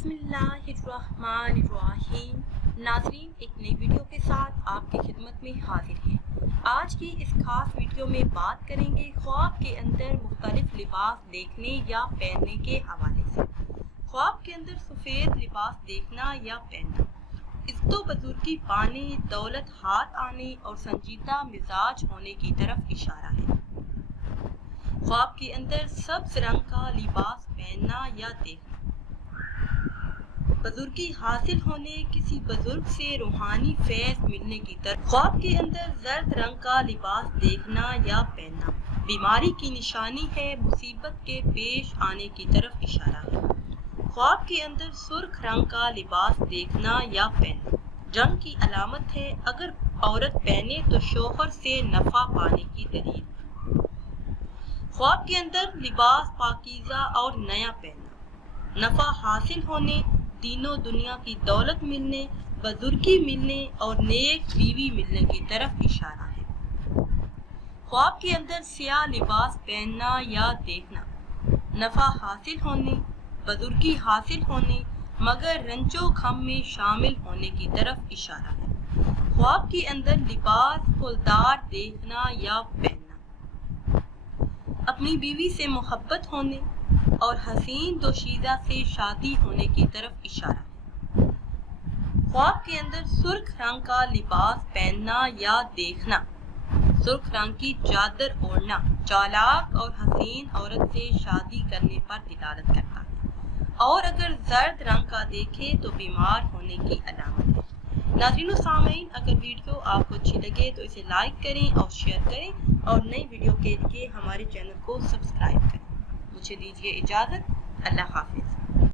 बिस्मिल्लाहिर्रहमानिर्रहीम। नाज़रीन, एक नई वीडियो के साथ आपकी खिदमत में हाजिर हैं। आज की इस खास वीडियो में बात करेंगे ख्वाब के अंदर मुख्तलिफ लिबास देखने या पहनने के हवाले से। ख्वाब के अंदर सफ़ेद लिबास देखना या पहनना इज़्ज़ो बुज़ुर्गी पाने, दौलत हाथ आने और संजीदा मिजाज होने की तरफ इशारा है। ख्वाब के अंदर सब्ज रंग का लिबास पहनना या देखना बुजुर्गी हासिल होने, किसी बुजुर्ग से रूहानी फैज़ मिलने की तरफ। ख्वाब के अंदर जर्द रंग का लिबास देखना या पहनना बीमारी की निशानी है, मुसीबत के पेश आने की तरफ इशारा है। ख्वाब के अंदर सुर्ख रंग का लिबास देखना या पहनना जंग की अलामत है, अगर औरत पहने तो शोहर से नफा पाने की दलील। ख्वाब के अंदर लिबास पाकीज़ा और नया पहनना नफा हासिल होने, दीनों दुनिया की दौलत मिलने, बुजुर्गी मिलने और नेक बीवी मिलने की तरफ इशारा है। ख्वाब के अंदर स्याह लिबास पहनना या देखना नफा हासिल होने, बुजुर्गी हासिल होने मगर रंजो गम में शामिल होने की तरफ इशारा है। ख्वाब के अंदर लिबास फूलदार देखना या पहनना अपनी बीवी से मोहब्बत होने और हसीन दोशीदा से शादी होने की तरफ इशारा है। ख्वाब के अंदर सुर्ख रंग का लिबास पहनना या देखना सुर्ख रंग की चादर ओढ़ना चालाक और हसीन औरत से शादी करने पर दिलालत करता है, और अगर जर्द रंग का देखे तो बीमार होने की अलामत है। नाज़रीन सामीन, अगर वीडियो आपको अच्छी लगे तो इसे लाइक करें और शेयर करें और नई वीडियो के लिए हमारे चैनल को सब्सक्राइब करें। मुझे दीजिए इजाज़त। अल्लाह हाफ़िज़।